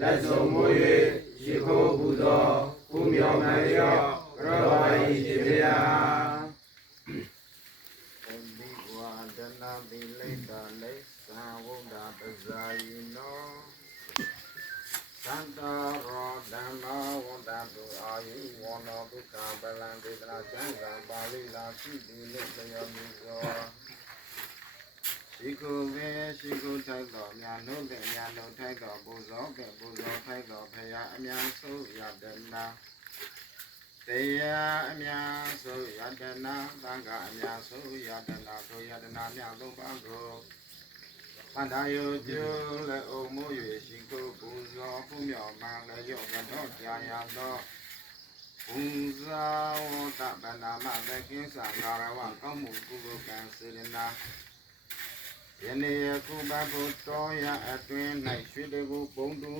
လက်စုံမိုး၍ရှိခိုးပူဇော်ကုမြော်မှန်လျော့ကြောပါ၏ရှင်ဗျာဒီဝါဒနာတိလိတ္တလိသံဝုဒ္ဓပဇာယိနောသန္တာရောဓမ္မဝန္တတုအာယုဝန္တောဒုက္ခပလံဒေသနာကျမ်းဂန်ပါဠိလာရှိတိနိလျောမိဇောရှိကုဝေရှိကုထိုက်တော်မြတ်လို့တဲ့မြတ်လို့ထိုက်တော်ပူဇော်တဲ့ပူဇော်ထိုက်တော်ဖရာအများဆုံးယတနာတရားအများဆုံးယတနာသံဃာအများဆုံးယတနာတို့ယတနာများသုံးပါးကိုပန္ဒာယောကျိုးလက်အုံမိုး၍ရှိခိုးပူဇော်ဖူးမြော်မှန်လည်းရော့ကတော့ကြာရသောဘုဇာဝတ္တဗန္နာမသကိသံဃာရဝကောင်းမှုကုသိုလ်ကံစေတနာယနေ့ယခုဘဘုတော်ရအတွင်၌ရွှေတကူပုံတူ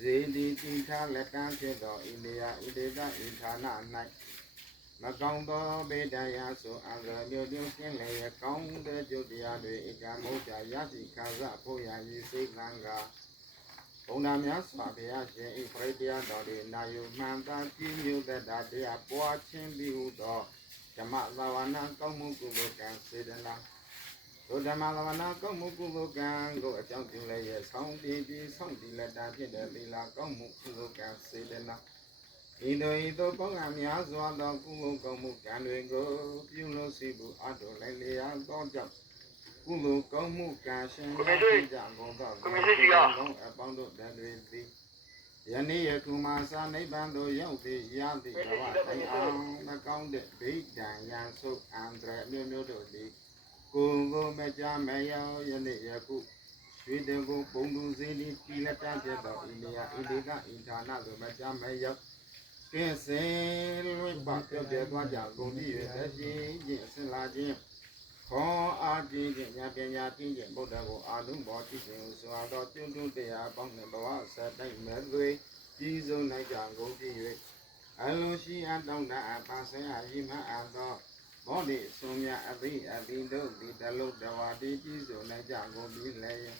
ဇေဒီတိထားလက်ကံဖြစ်သောဣန္ဒယဥဒေသဣဌာန၌မကောင်းသောဘေဒယာဆိုအံဂမျိုးမျိုးကျင်းလေကောင်းတဲ့ကျုပ်တရားတွေဧကမုတ်ကြရရှိခါစဖို့ရာဤစိတ်သံဃာဘုံနာများစွာဘုရားရှင်ဤပရိတရားတော်တွေနာယုမှန်သာကြည်ညိုတဲ့တရားပွားခြင်းပြီးဟုသောဓမ္မသာဝနာကောင်းမှုကုသိုလ်ကံစေတနာတို့ဓမ္မသာဝနာကောင်းမှုကုသိုလ်ကံကိုအကြောင်းပြုလည်းရဲ့ဆောင်းတည်ပြီးဆောင်းတည်လက်တာဖြစ်တဲ့သီလကောင်းမှုကုသိုလ်ကံစေတနာဤတို့ပေါင်းကများစွာသောကုသိုလ်ကောင်းမှုကံတွေကိုပြုလို့စီဖို့အတော်လည်းလျာသောကြောင့်ကုသိုလ်ကောင်းမှုကံရှင်များကြကုန်သောကုသိုလ်ကောင်းအပေါင်းတို့တည်းတွေသည်ယနေ့ယခုမှသာနိဗ္ဗာန်သို့ရောက်သည်ရသည်ဘဝတိုင်အောင်မကောင်းတဲ့ဗိဒ္ဓံယံဆုအန္တရမျိုးမျိုးတို့သည်ကိုယ်ကိုမကြမယောယနေ့ယခုရွှေတကူပုံသူစည်းဒီတိလက်တပြတ်သောဣန္ဒိယဣတိကဣဌာနသို့မကြမယောကဲစဲလွိပါပြောပြသွားကြကုန်ပြီးရတဲ့ရှင်ချင်းဆင်လာခြင်းခေါ်အားကြီးခြင်းဉာဏ်ပညာသိခြင်းဗုဒ္ဓကိုအာလုံးပေါ်သိခြင်းကိုဆိုသောကျွတ်တုတရားပေါင်းနှင့်ဘဝဆက်တိုက်မဲ့သွေးကြီးစုံနိုင်ကြကုန်ပြီး၍အလုံးရှိအပ်တောင်းတအပ်ပါဆရာရှိမှအပ်သောဘောဓိဆုံးမြအသိအတိတို့ဒီတလုတဝတိကြီးစုံနိုင်ကြကုန်ပြီးလည်း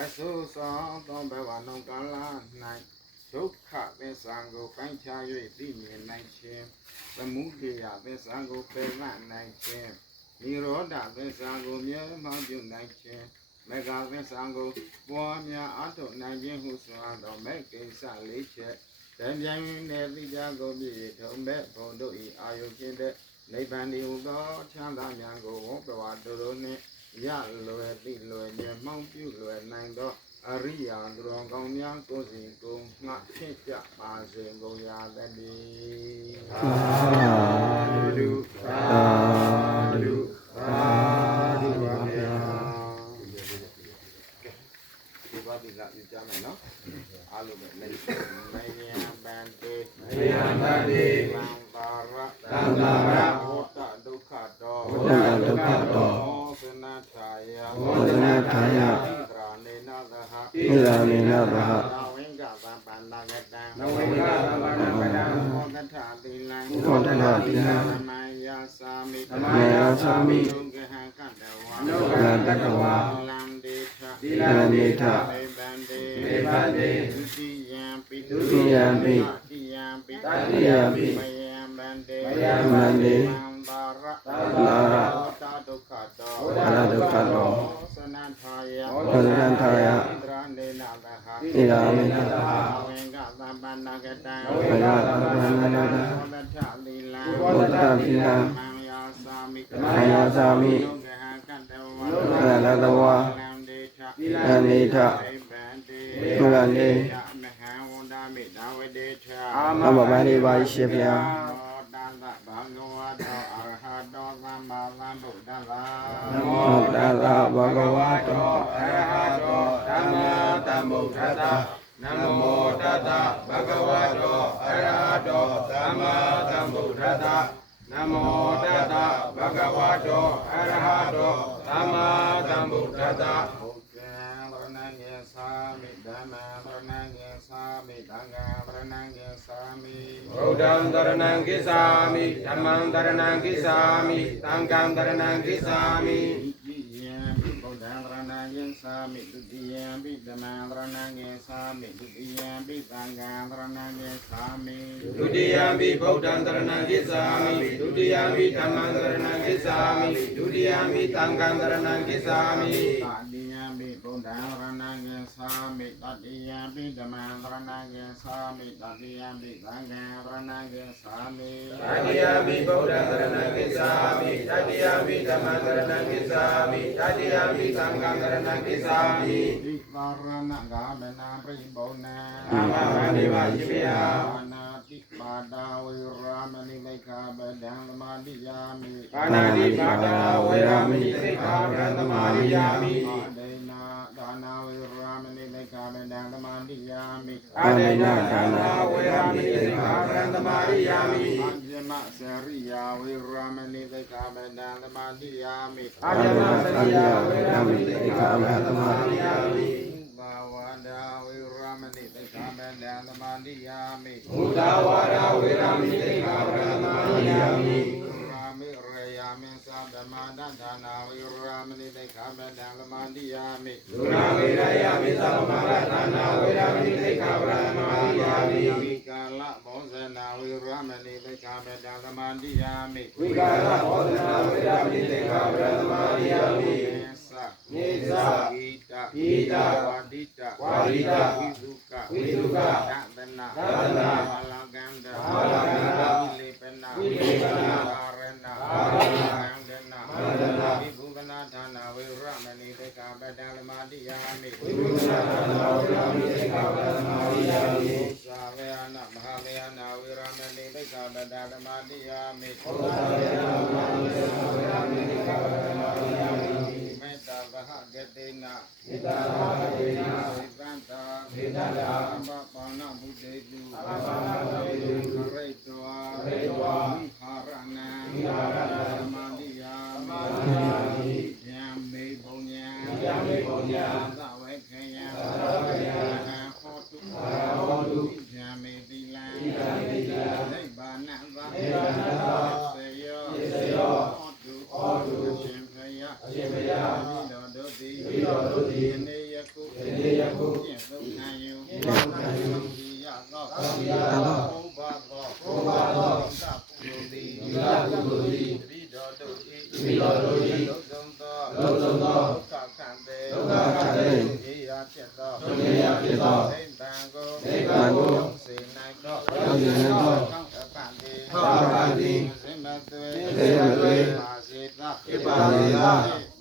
အဆုသောသောဘဝနှုံကာလ၌ဒုက္ခသစ္စာကိုပိုင်းခြား၍သိမြင်နိုင်ခြင်းသမုဒယသစ္စာကိုပယ်မနိုင်ခြင်းနိရောဓသစ္စာကိုမြဲမှောင်ပြုနိုင်ခြင်းမေဃသစ္စာကိုပွားများအထုတ်နိုင်ခြင်းဟုဆိုသောမေကိစ္စ၄ချက်တံပြန်နဲ့သိကြကုန်ပြီးထုံမဲ့ဘုံတို့၏အာယုဖြစ်တဲ့နိဗ္ဗာန်ဒီဟုသောချမ်းသာများကိုဝဘဝတို့တို့နှင့်ရလွယ်သိလွယ်မြဲမှောင်ပြုလွယ်နိုင်သောအရိယာသူတော်ကောင်းများကိုယ်စီကိုငှဖြစ်ကြပါစေကုန်ရသတည်းသာဓုသာဓုသာဓုပါဗျာဒီဘာဒီလာပြကြမယ်နော်အားလုံးပဲနေမယံပန္တေမယံပန္တေသံဃာရသံဃာရဝတ္တဒုက္ခတောဝတ္တဒုက္ခတောသနထာယဝသနထာယဣဒာမေနသဟနဝိင်္ဂသဗ္ဗန္နာကတံနဝိင်္ဂသဗ္ဗန္နာကတံမောတထတိလံမောတထတိလံသမယသာမိသမယသာမိဒုက္ခဟံကတဝါဒုက္ခဟံကတဝါလံဒေထဒီလံဒေထမေဘန္တေမေဘန္တေဒုတိယံပိဒုတိယံပိတတိယံပိတတိယံပိမယံဘန္တေမယံဘန္တေသံသာရသံသာရဝတ္တဒုက္ခတောဝတ္တဒုက္ခတောသနထာယသနထာယဣဒာမေနသဟဝိင်္ဂသဗ္ဗန္နာကတံဝိင်္ဂသဗ္ဗန္နာကတံဝတ္ထသီလံဝတ္ထသီလံမံယာသာမိမံယာသာမိဒုက္ခဟံကတဝါဒုက္ခဟံကတဝါလံဒေထလံဒေထမေဘန္တေမေဘန္တေယမဟံဝန္ဒမိတဝဒေထအာမဘဗန္တိပါရှိဗျာတန္တဘဂဝါတောအရဟတောသမ္မာသမ္ဗုဒ္ဓံသာနမောတတ္တဘဂဝါတောအရဟတောသမ္မာသမ္ဗုဒ္ဓံသာနမောတတ္တဘဂဝါတောအရဟတောသမ္မာသမ္ဗုဒ္ဓံသာနမောတတ္တဘဂဝါတောအရဟတောသမ္မာသမ္ဗုဒ္ဓံသာဘုရားဗရဏံယေသာမိဓမ္မံဗရဏံယေသာမိသံဃံဗရဏံယေသာမိဘုဒ္ဓံတရဏံကိသာမိဓမ္မံတရဏံကိသာမိသံဃံတရဏံကိသာမိဘုဒ္ဓံတရဏံ เกสามิตุติยามปิธรรมังสรณังเกสามิตุติยามปิสังฆังสรณังเกสามิ ဒုတိယံပိဗုဒ္ဓံတရဏံကိစ္ဆာမိဒုတိယံပိဓမ္မံတရဏံကိစ္ဆာမိဒုတိယံပိသံဃံတရဏံကိစ္ဆာမိ ตติยามปิพุทธังสรณังเกสามิตติยามปิธัมมังสรณังเกสามิตติยามปิสังฆังสรณังเกสามิ တတိယံပိဗုဒ္ဓံတရဏံကိစ္ဆာမိတတိယံပိဓမ္မံတရဏံကိစ္ဆာမိတတိယံပိသံဃံတရဏံကိစ္ဆာမိ ติวารณะกาเมนาปริโภนา အာမဟာနိဝယိမေယ อานาติปาดาวิรามณิเลกาเบดังสมาธิยามิ ပါဏာတိပါဒာဝေရမဏိသိက္ခာပရံသမာရိယာမိ อาเดนาดานาวิรามณิเลกาเบดังสมาธิยามิ အာဒေနဒါနာဝေရမဏိသိက္ခာပရံသမာရိယာမိ อัญญมะสริยาวิรามณิเลกาเบดังสมาธิยามิ အာယမစရိယဝေရမဏိသိက္ခာပရံသမာရိယာမိ บาวาดาวิรามณิเลกาเบดังสมาธิยามิ ဘုဒ္ဓဝါဒဝေရမဏိသိက္ခာပရံသမာရိယာမိ รามิเรยามิสัพพมาดันนาวิรามณิเลกาเบดังสมาธิยามิ ဒုနာဝေရယမိသမ္မာရဒါနာဝေရမဏိသိက္ခာပရံသမာရိယာမိ วิกาลဘောဇနာဝိရမဏိလေကာမေတံသမန္တိယာမိ ဝိကာရဘောဓနာဝေရမဏိသိက္ခာပရံသမာရိယာမိ နေသ နေ ဂိတ ဂိတ ဝါဒိတ ဝါဒိတ ဝိသုက ဝိသုက သတနာ သတနာ ဘာလကန္တ ဘာလကန္တ ဝိလေပနာ ဝိလေပနာ အာရဏ အာရဏ မန္ဒနာ မန္ဒနာ ဝိဘုကနာဌာနာဝိရမဏိလေကာမေတံသမန္တိယာမိ ဝိပုဒ္ဓနာဒါနာဝေရမဏိသိက္ခာပရံသမာရိယာမိ သာဝေယနာမဟာဝေယနာဝိရမဏိလေကာမေတံသမန္တိယာမိ ဘုဒ္ဓဝေရမဏိသိက္ခာဝေရမဏိသိက္ခာပရံသမာရိယာမိ မေတ္တာဗဟဂတေနာ ဣတံဘာဝေန ဝိသန္တာ ဝိသန္တာ အဘပါဏဘုဒ္ဓေတု အဘပါဏဘုဒ္ဓေတု ရိတဝါ ရိတဝါ ဝိဟာရဏံ ဝိဟာရဏံ သမန္တိယာမိ သမန္တိယာမိ ယံမေဘုံညာ ယံမေဘုံညာ သဝေခေယံ သဝေခေယံ ဟောတု ဟောတု ယံမေတိလံ ဣတံတိလံ နိဗ္ဗာနသ နိဗ္ဗာနသ စေယော စေယော ဟောတု ဟောတု အရှင်ဘုရား အရှင်ဘုရား မိတော်တို့သည် မိတော်တို့သည် ယနေ့ယခု ယနေ့ယခု ကျင့်သုံးခံယူ ကျင့်သုံးခံယူ ဒီရသော သောက်ရသော ဘုရားသော ဘုရားသော သဗ္ဗပုရိ သဗ္ဗပုရိ တပိတော်တို့၏ တပိတော်တို့၏ လုံးစုံသော လုံးစုံသော ဒုက္ခခံတဲ့ ဒုက္ခခံတဲ့ ရေရာဖြစ်သော ရေရာဖြစ်သော နိဗ္ဗာန်ကို နိဗ္ဗာန်ကို ရောက်စေနိုင်သော ရောက်စေနိုင်သော ကောင်းအပ်ပါသည် ကောင်းအပ်ပါသည် စင်မသွေ စင်မသွေ ပါစေသာ ဖြစ်ပါစေသာ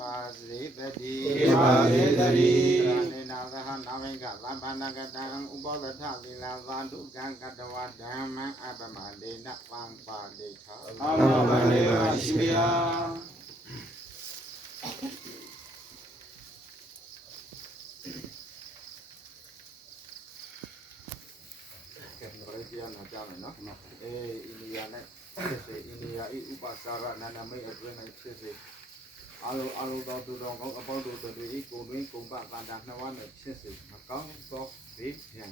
ပါစေတည်း ဖြစ်ပါစေတည်း ရဏေနာသဟနာဝိကလမ္ပနာကတံဥပောဒထသီလသာဒုက္ခံကတဝဓမ္မံအပမဒေနပံပါတိသာ အာမဘန္တေပါရှိဗျာ ကဲဘယ်လိုပြန်လာကြလဲနော်အိန္ဒိယနဲ့ဖြစ်စေအိန္ဒိယဤဥပစာရနာနာမိတ်အတွင်း၌ဖြစ်စေအလုံးတော်သူတော်ကောင်းအပေါင်းတို့တို့ဤကိုတွင်ကုံပဗန္တာနှဝနဲ့ဖြစ်စေမကောင်းသောဘေးရန်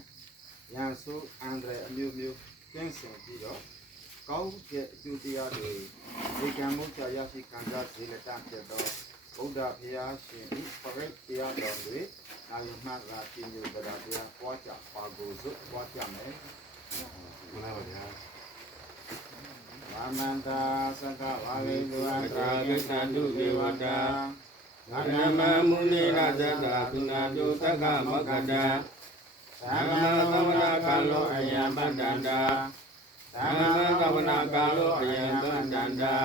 ရန်ဆိုးအန္တရာယ်အမျိုးမျိုးကျင်းစင်ပြီးတော့ကောင်းတဲ့အကျိုးတရားတွေဒီကံမှုချရရှိခံစားစေလက်တဖြစ်သောဗုဒ္ဓဘုရားရှင်ဤပရိတ်တရားတော်တွေအာယုမှသာပြည့်ညိုတရားတရားပွားကြပါကိုစုပွားကြမယ် မနာပါဗျာ ဝမန္တာသကဝါလိသူအတရာကိသန္တုဒေဝတာငါနမမုနိရဇတသုနာတုသက္ကမကတံသမ္မာသမဏကာလောအယံပတ္တန္တာသမ္မာသမဏကာလောအယံပတ္တန္တာ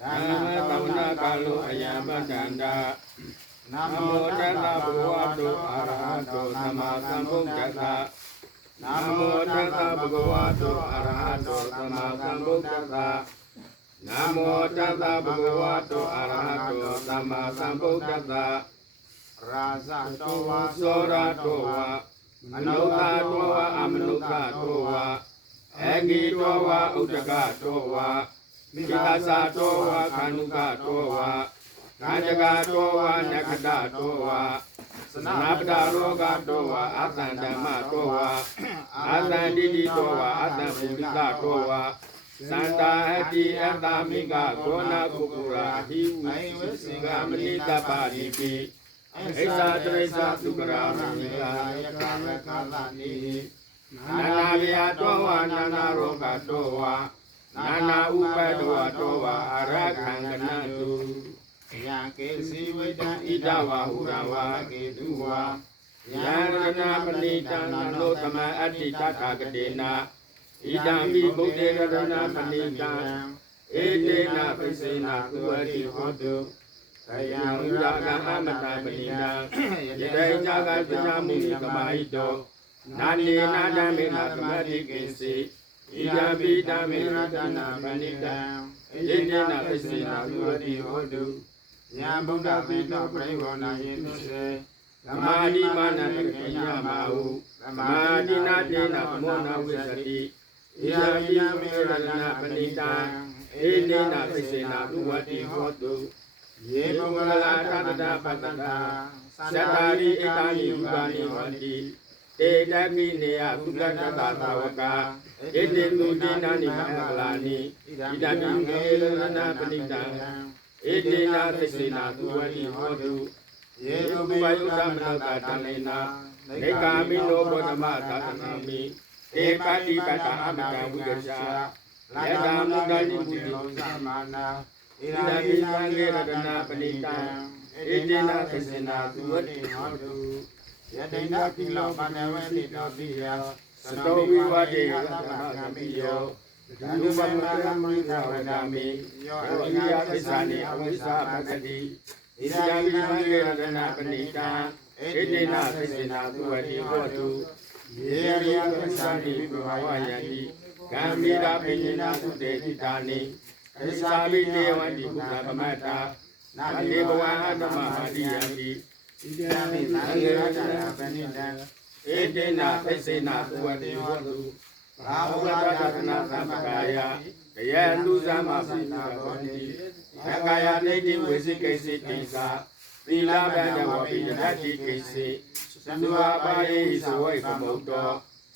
သမ္မာသမဏကာလောအယံပတ္တန္တာနမောတတ္တဘဂဝတောအရဟတောသမ္မာသမ္ဗုဒ္ဓတ္တ นะโมตัสสะภะคะวะโตอะระหะโตสัมมาสัมพุทธัสสะนะโมตัสสะภะคะวะโตอะระหะโตสัมมาสัมพุทธัสสะราสะโตวะโสระโตวะมโนตะโตวะอมนุตะโตวะเอกิโตวะอุตตะโตวะมิตัสสะโตวะคานุกะโตวะกัญจกะโตวะนัคตะโตวะ นาปดาโรกาโตวะอัตตันဓม္မတောဝါအတန်တိတိတောဝါအတန်ပုရိသတောဝါသန္တာအတိအတ္တမိကဂောနာကုကုရာအဟိဝိဝိစိကမနိတ္တပါတိပိ ဣစ္ဆာတရိစ္ဆာသုကရာမိယာယကာလကာလနိနာနာဗျာတောဝနာနာရောဂတောဝနာနာဥပဒေဝတောဝအရခံကနတုယံကေစီဝိတံဣဒဝဟုရဝကေတုဝယံရဏပဏိတံနောသမအတ္တိတထာဂတေနာဣဒံမိဗုဒ္ဓေရဏပဏိတံဧတေနပိစေနာသူဝတိဟောတုသယံဥရကအမတပဏိတံယတေဇာကပညာမုနိကမဟိတောနာနေနာဓမ္မေနသမတိကိစီဣဒံပိတမေရတနာပဏိတံဧတေနပိစေနာသူဝတိဟောတုယံဗုဒ္ဓပိတောပရိဝောနာယေတုစေသမာဓိမာနတကေယမဟုသမာဓိနာတေနမောနာဝိသတိဣဒံပိမေရတနာပဏိတံဧတေနပိစေနာသူဝတိဟောတုယေဘုဂလာတတတပတ္တတာသတ္တာရိဧကာယုပါနိဝတိတေတကိနေယကုလတ္တသာဝကဧတေတုတိနာနိမဂလာနိဣဒံပိမေရတနာပဏိတံဧတေနပိစေနာသူဝတိဟောတုယေဘုဝယုသမနောကတလေနာနေကာမိနောဘောဓမသာသနာမိဧပတိပတ္တအမတံဝိဒရှာယတမုဒ္ဒိပုတိသမနာဣဒံပိသံဃေရတနာပဏိတံဧတေနပိစေနာသူဝတိဟောတုယတေနကိလောပနဝေတိတောတိယသတောဝိဝတေယသဗ္ဗကံပိယောဓမ္မမကံမိခဝဒာမိယောအရိယပိစ္ဆာနိအဝိဇ္ဇာပကတိဣဒံပိသံဃေရတနာပဏိတံဧတေနပိစေနာသူဝတိဟောတုယေရိယပိစ္ဆာနိဘဝဝယတိကံမိရာပိညနာသုတေတိတာနိပိစ္ဆာမိတေဝတိကုသဗမတ္တာနာတိဘဝအတ္တမဟာတိယတိဣဒံပိသံဃေရတနာပဏိတံဧတေနပိစေနာသူဝတိဟောတုဘာဝတ္တသနာသမ္ပကာယကယေလူဇမပိနာဘောတိသက္ကာယဒိဋ္ဌိဝေစိကိစီတိသာသီလဗန္ဓဝပိယတတိကိစီသန္တုအပါယေဟိသဝိကမုတ်တော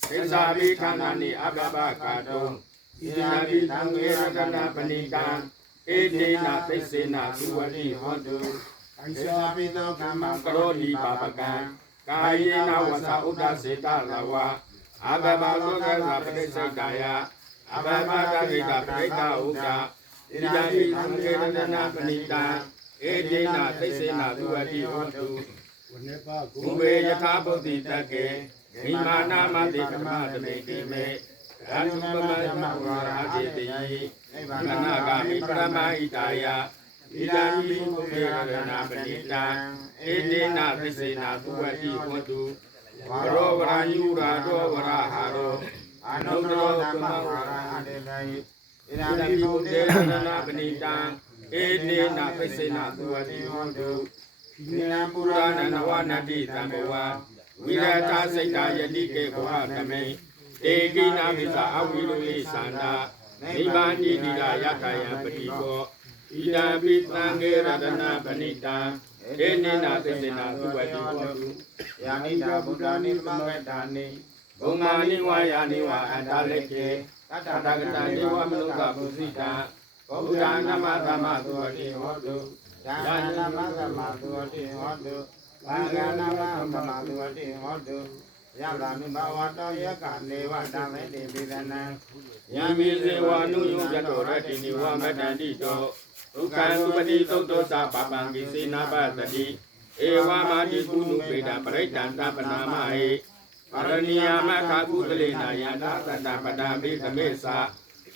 ဣဇာပိခန္ဓာနိအဘဘကာတောဣဒံပိသံဃေရတနာပဏိတံဧတေနပိစေနာသူဝတိဟောတုဣဇာပိသောကမ္မကရောတိပါပကံကာယေနဝသဥဒ္ဒစေတလဝအဘဘလောကသပရိစ္ဆေကာယအဘဘတဂိတပရိက္ခဥဒ္ဒဣဒံပိသံဃေရတနာပဏိတံဧတေနပိစေနာသူဝတိဟောတုဘုဝေယထာဗုဒ္ဓိတကေမိမာနာမတိဓမ္မတမေတိမေဓမ္မပမဝရဟတိတိနိဗ္ဗာနဂာမိပရမဟိတာယဣဒံပိဘုဝေရတနာပဏိတံဧတေနပိစေနာသူဝတိဟောတုဝရောဝရယုရာတောဝရဟာရောအနုတ္တရောဓမ္မဝရဟတိတိဣဒံပိဘုဝေရတနာပဏိတံဧတေနပိစေနာသူဝတိဟောတုဣဒံပုရဏနဝနတိသံဘဝဝိရတစိတ်တာယတိကေဘဝသမေဧကိနာမိသာအဝိရုလိသန္တာနိဗ္ဗာန်တိတိယတယံပတိကောဣဒံပိသံဃေရတနာပဏိတံဧနေနသိစေနာသုဝတိဟောတုယာနိတာဗုဒ္ဓနိသမဂတာနိဘုံမာနိဝါယာနိဝါအတ္တလေကေတတ္တဂတံဒေဝမနုဿပုစိတံဗုဒ္ဓနာမသမသုဝတိဟောတုဒါနမသမသုဝတိဟောတုဘာဂနာမသမသုဝတိဟောတုယဗ္ဗာမိဘဝတောယကနေဝတမေတိပိဒနံယံမိဇေဝနုယုယတောရတိနိဝမတန္တိတောဒုက္ခံသုပတိသုတ်တောသပပံကိစေနာပတတိဧဝမာတိကုနုပေတံပရိတံသပနာမဟိပါရဏိယမခကုသလေနာယန္တသတ္တပဒံပိသမေသ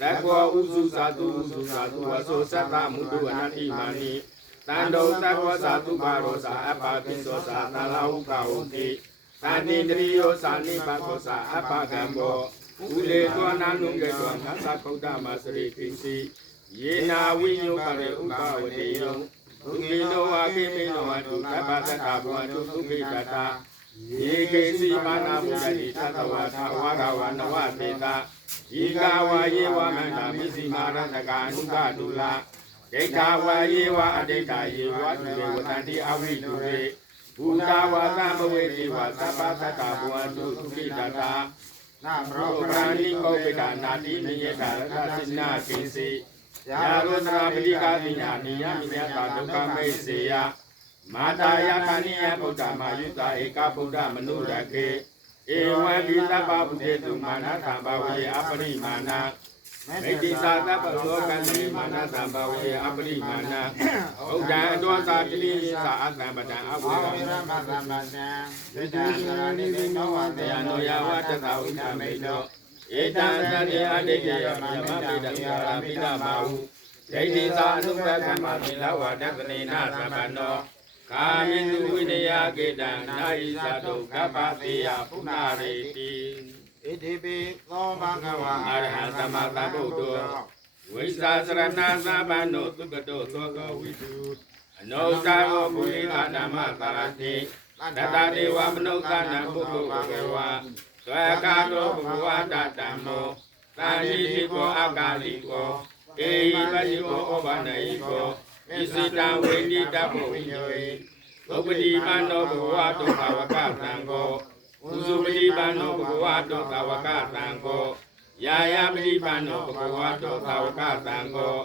သကောဥစုသာတုဥစုသာတုဝသောသတ္တမုတုအနတ္တိမာနိတန္တောသကောသာတုပါရောသာအပ္ပပိသောသာသလာဟုကဟုတိသန္တိတရိယောသာနိပသောသာအပ္ပကံဘောဥလေသောနာနုကေသောနသဗုဒ္ဓမစရိပိစီယေနာဝိညုပရေဥပဝတေယောဒုက္ခိနောဝကိမိနောအတုသဗ္ဗသတ္တဘောတုဒုက္ခိတတယေကေစီမာနာမုဒတိသတ္တဝါသဝါဂဝနဝတေတဤကာဝယေဝမန္တာမိစီမာရတကာနုကတုလာဒိဋ္ဌဝယေဝအဒိဋ္ဌယေဝတုရေဝတန္တိအဝိတုရေဘူတာဝသံဘဝေတိဝသဗ္ဗသတ္တဘောတုဒုက္ခိတတနာမရောပရာဏိကောပိတာနာတိနိယတာရသစိနာကိစီယာရောသရာပတိကာတိညာနိယမိယတာဒုက္ခမေစေယ မာတာယခဏိယဗုဒ္ဓမာယုတာဧကဗုဒ္ဓမနုရကေဧဝံဒီသဗ္ဗဗုတေတုမာနသံဘဝေအပရိမာဏမေတိသာသဗ္ဗလောကနိမာနသံဘဝေအပရိမာဏဗုဒ္ဓံအတောသာတိသာအတံပတံအဝေရမသမ္ပတံဣတိသရဏိတိနောဝတေယနောယဝတ္တဝိသမေတောဧတံသတိအတိကေယမယမပိတံယာရပိတမဟုဒိဋ္ဌိသာအနုပကမ္မတိလဝတ္တပနေနာသမ္ပနောကာမိတုဝိနယကေတံနာယိသတုကပ္ပတိယပုဏ္ဏရေတိဣတိပိသောဘဂဝါအရဟံသမ္မာသမ္ဗုဒ္ဓောဝိသသရဏသဗ္ဗနောသုကတောသောကဝိတုအနုတ္တရောပုရိသဓမ္မသရတိတတဒေဝမနုဿာနပုဂ္ဂိုလ်ဘဂဝါသဝကာတောဘဂဝါတတံမောသာယိတိကောအကာလိကောဧဟိပတိကောဩဘာနယိကောဣစိတံဝိတိတဗ္ဗဝိညောသုပတိမနောဘဂဝါတောသာဝကသံဃောဥစုပတိပန္နောဘဂဝါတောသာဝကသံဃောယာယပတိပန္နောဘဂဝါတောသာဝကသံဃော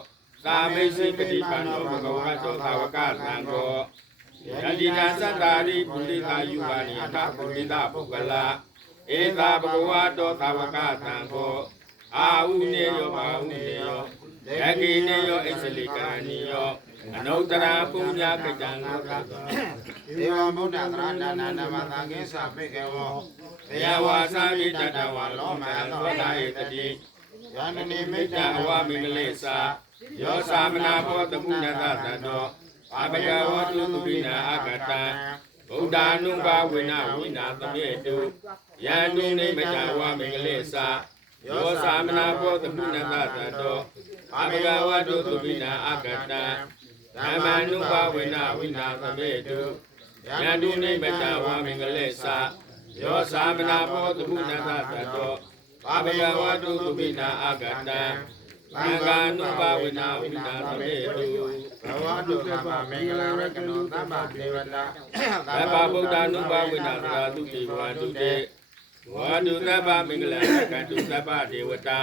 သာမိစိပတိပန္နောဘဂဝါတောသာဝကသံဃောယတိနာသတ္တာရိပုရိသယုဂာနိအထပုရိသပုဂ္ဂလာဧသာဘဂဝါတောသာဝကသံဃောအာဟုနေယောဘာဟုနေယောယကိနေယောဣစလိကာနိယောအနုတ္တရာပုညကတံလောကသောဧဝံဗုဒ္ဓသရဏနာနမသံဃိသပိကဝောဘယဝါသာမိတတဝါလောမံသောတာယေတတိယန္တနိမိတ္တအဝမိမလေသာယောသမနာဘောတမှုနတသတ္တောအာဘဂဝတုသုပိနာအကတံဗုဒ္ဓ ानु ဘာဝိနာဝိနာသမေတုယန္တုနိမိတ္တဝမိမလေသာယောသမနာဘောတမှုနတသတ္တောအာဘဂဝတုသုပိနာအကတံဓမ္မာနုဘာဝေနဝိနာသမေတုယန္တုနိမတ္တဝါမင်္ဂလေသာယောသမနာဘောတမှုနတသတ္တောဘာဘဂဝတုသုပိနာအာဂတံသံဃာနုဘာဝေနဝိနာသမေတုဘဝတုသမ္မာမင်္ဂလရကနောသမ္မာဒေဝတာသဗ္ဗဗုဒ္ဓ ानु ဘာဝေနသရာတုတိဘဝတုတေဘဝတုသဗ္ဗမင်္ဂလရကတုသဗ္ဗဒေဝတာ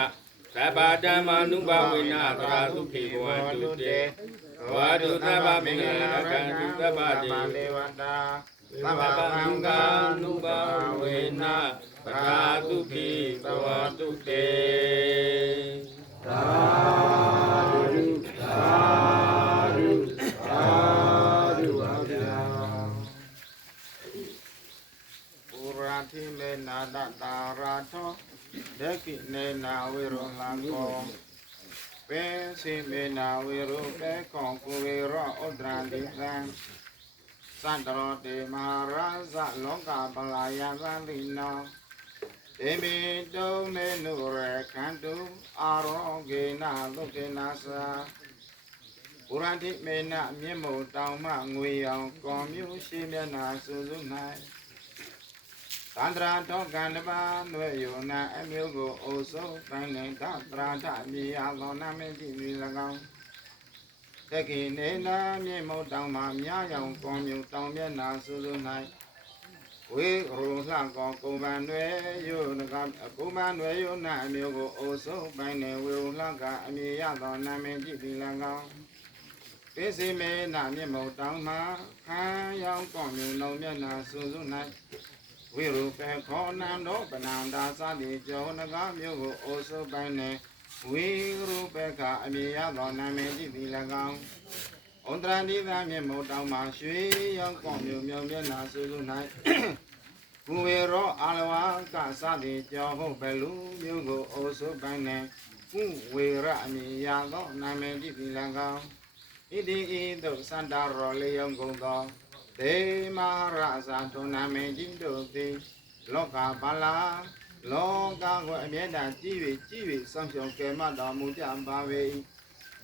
သဗ္ဗဓမ္မာနုဘာဝေနသရာတုတိဘဝတုတေဝါဒုသဗ္ဗမင်္ဂလကံဒုသဗ္ဗဒေဝတာသဗ္ဗသံဃာနုဘာဝေနပရာတုခိသဝတုတေသာဓုသာဓုသာဓုပါဗျာပုရာတိမေနာတတာရာထောဒကိနေနာဝေရောလံကောပေစီမေနာဝေရုပေကောကုဝေရောဥဒရန္တိသံသန္တရောတေမဟာရဇလောကပလာယသံတိနောဒေမိတုံမေနုရခန္တုအာရောဂေနသုကေနာသာပုရန္တိမေနမြင့်မို့တောင်မှငွေရောင်ကောမျိုးရှိမျက်နာစုစု၌သန္တရာတောကံတပါနွေယောနာအမျိုးကိုအိုစုပိုင်းနေကတရာထမြေယသောနာမည်ကြည့်ပြီး၎င်းတကိနေနာမြေမုတ်တောင်မှမြားရောင်ကောမျိုးတောင်မျက်နာစုစု၌ဝေရုလှကောကုမ္ပန်တွေယောနကကုမ္ပန်တွေယောနာအမျိုးကိုအိုစုပိုင်းနေဝေရုလှကအမြေယသောနာမည်ကြည့်ပြီး၎င်းပိစိမေနာမြေမုတ်တောင်မှခမ်းရောင်ကောမျိုးနောင်မျက်နာစုစု၌ဝိရုပေခောနံသောပနန္တာသတိကျော်နဂမျိုးကိုအိုစုပိုင်းနေဝိရုပေကအမြေရသောနာမည်ကြည့်ပြီး၎င်းဩန္တရန္တိသမြေမုတ်တောင်မှရွှေရောင်ကောမျိုးမြောင်မျက်နာစုစု၌ဘူဝေရောအာလဝကသတိကျော်ဟုတ်ဘလူမျိုးကိုအိုစုပိုင်းနေကုဝေရအမြေရသောနာမည်ကြည့်ပြီး၎င်းဣတိဤသို့စန္ဒရောလေးယုံကုန်သောဒေမဟာရဇာထုံနာမေကြီးတို့သည်လောကပါလာလောကကိုအမြဲတမ်းကြည်၍စောင့်ရှောက်ကယ်မတော်မူကြပါ၏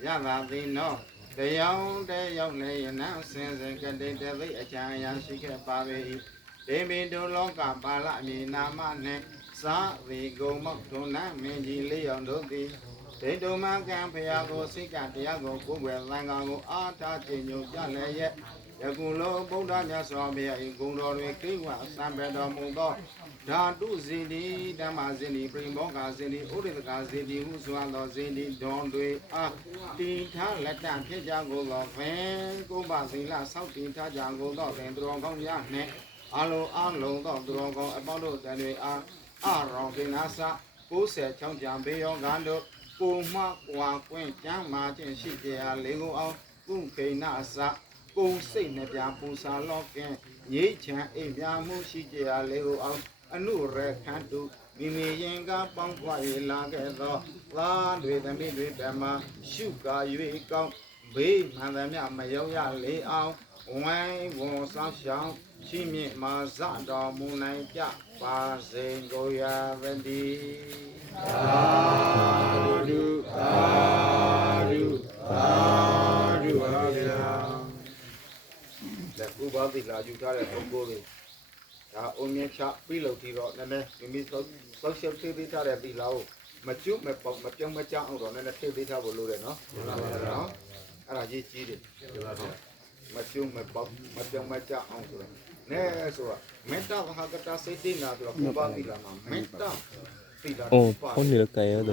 ရပါသည်နော်တရားလည်းယနစင်စင်ကတိတသိအချမ်းအရာရှိခဲ့ပါ၏ဒေမီတို့လောကပါလာအမည်နာမနှင့်သာဝေကုံမောက်ထုံနာမင်းကြီးလေးယောက်တို့သည်ဒေတုမကံဖရာကိုစိတ်ကတရားကိုကိုယ်ွယ်သံဃာကိုအားထားခြင်းညွှန်ကြလည်းရဲ့ယ ကုလောဗုဒ္ဓမြတ်စွာဘုရား၏ဂုဏ်တော်တွေကိဝစံပေတော်မူသောဓာတုဇင်တိဓမ္မဇင်တိပရိမောကဇင်တိဥဒိတကဇင်တိဟုဆိုသောဇင်တိဒွန်တွေအားတိထလက်တဖြစ်ကြကုန်သောဖင်ကိုပါသီလဆောက်တည်ထားကြကုန်သောပင်သူတော်ကောင်းများနှင့်အလုံးသောသူတော်ကောင်းအပေါင်းတို့တန်တွေအားအရောင်ကိနာစ96ကြံဘေယောဂန်တို့ကိုမှကွာကွင်းကျမ်းမာခြင်းရှိကြရာလေးကိုအောင်ကုခိနာစကိုစိတ်နှပြပူစာလောကင်ငြိချမ်းအိမ်ပြမှုရှိကြရာလေးကိုအောင်အနုရခန္တုမိမိရင်ကပေါင်းခွာ၍လာခဲ့သောသားတွေသမီးတွေဓမ္မရှုကာ၍ကောင်းဘေးမှန်သမျှမရောက်ရလေအောင်ဝိုင်းဝန်ဆောင်ရှောင်းရှိမြင့်မာဇတော်မူနိုင်ကြပါစေကိုရပတိသာဓုသာဓုသာဓုပါဗျာလက်ဥပတိလာယူထားတဲ့ဘုံဘိုးတွေဒါအုံမြချပြီးလို့ဒီတော့နည်းနည်းမိမိစောက်ရှောက်သေးသေးထားတဲ့ဒီလာကိုမကျွတ်မပေါက်မပြုံးမကြအောင်တော့နည်းနည်းသေးသေးထားဖို့လိုတယ်နော်ဟုတ်ပါဘူးနော်အဲ့ဒါရေးကြီးတယ်မကျွတ်မပေါက်မပြုံးမကြအောင်ဆိုတော့နဲဆိုတာမေတ္တာဘာကတာစိတ်တိနာဆိုတော့ဥပတိလာမှာမေတ္တာOh, phone ni lekai ya tu.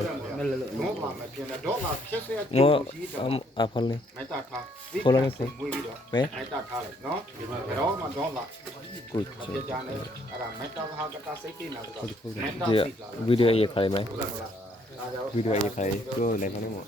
Ah, phone ni. Phone ni phone. Me? Good. Dia video ye khai mai. Video ye khai tu lai phone ni mo.